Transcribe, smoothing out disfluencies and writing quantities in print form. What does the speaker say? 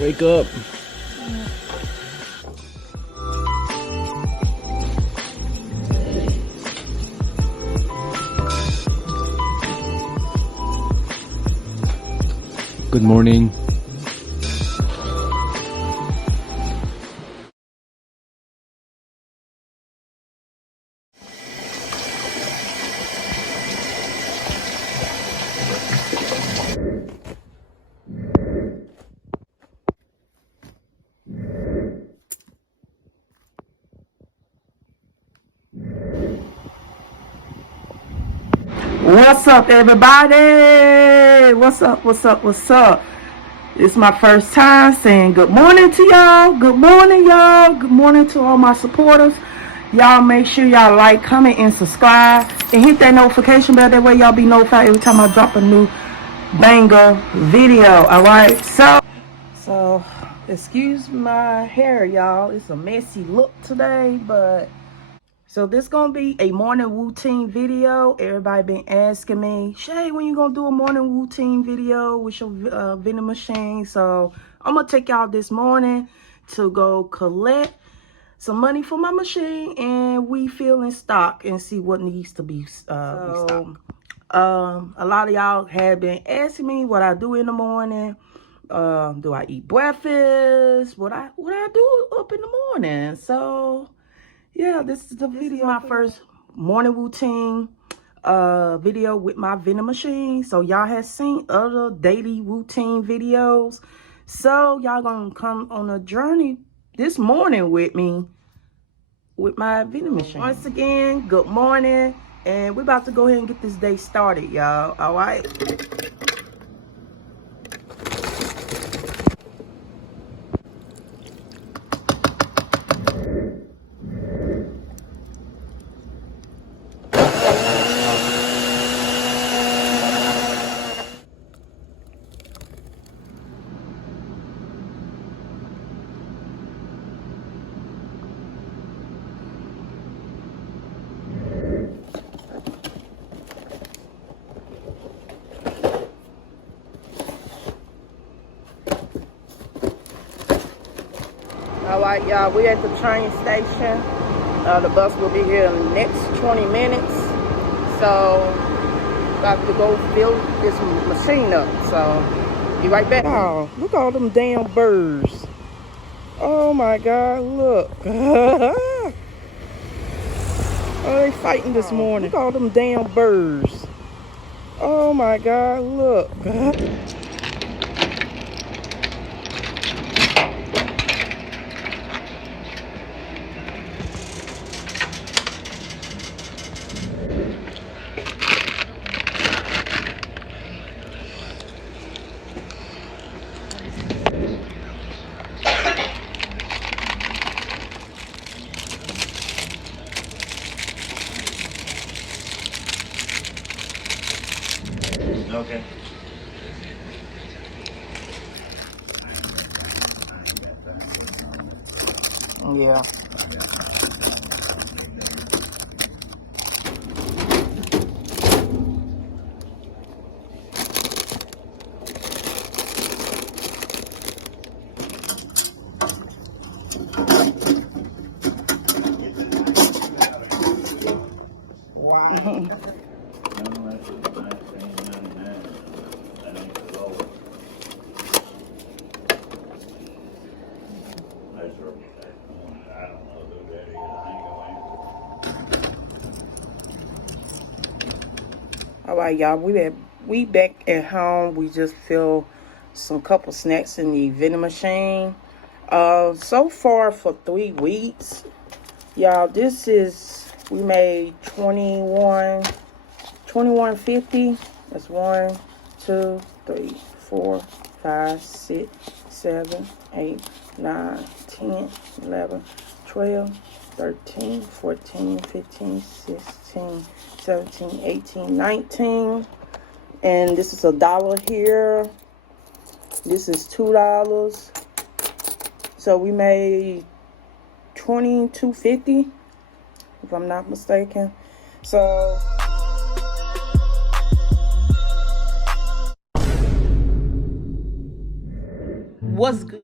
Wake up. Good morning. What's up, everybody? What's up? What's up? What's up? It's my first time saying good morning to y'all. Good morning, y'all. Good morning to all my supporters. Y'all make sure y'all like, comment, and subscribe, and hit that notification bell. That way y'all be notified every time I drop a new banger video. All right. So excuse my hair, y'all. It's a messy look today, but. So this gonna be a morning routine video. Everybody been asking me, Shay, when you gonna do a morning routine video with your vending machine? So I'm gonna take y'all this morning to go collect some money for my machine and refill in stock and see what needs to be restocked. A lot of y'all have been asking me what I do in the morning. Do I eat breakfast? What I do up in the morning? So. Yeah, this is the video. My first morning routine video with my vending machine. So y'all have seen other daily routine videos. So y'all gonna come on a journey this morning with me with my vending machine. Once again, good morning. And we're about to go ahead and get this day started, y'all. All right. All right, y'all, we're at the train station. The bus will be here in the next 20 minutes. So, about to go fill this machine up. So, be right back. Oh, look at all them damn birds. Oh my God, look. Oh, they fighting this morning. Look at all them damn birds. Oh my God, look. Okay. Yeah. Wow. All right, y'all. We back at home. We just filled some couple snacks in the vending machine. So far for 3 weeks, y'all. This is we made $21.50. That's 1, 2, 3, 4, 5, 6, 7, 8, 9, 10, 11, 12, 13, 14, 15, 16, 17, 18, 19. And this is $1 here. This is $2. So we made $22.50, if I'm not mistaken. So what's good?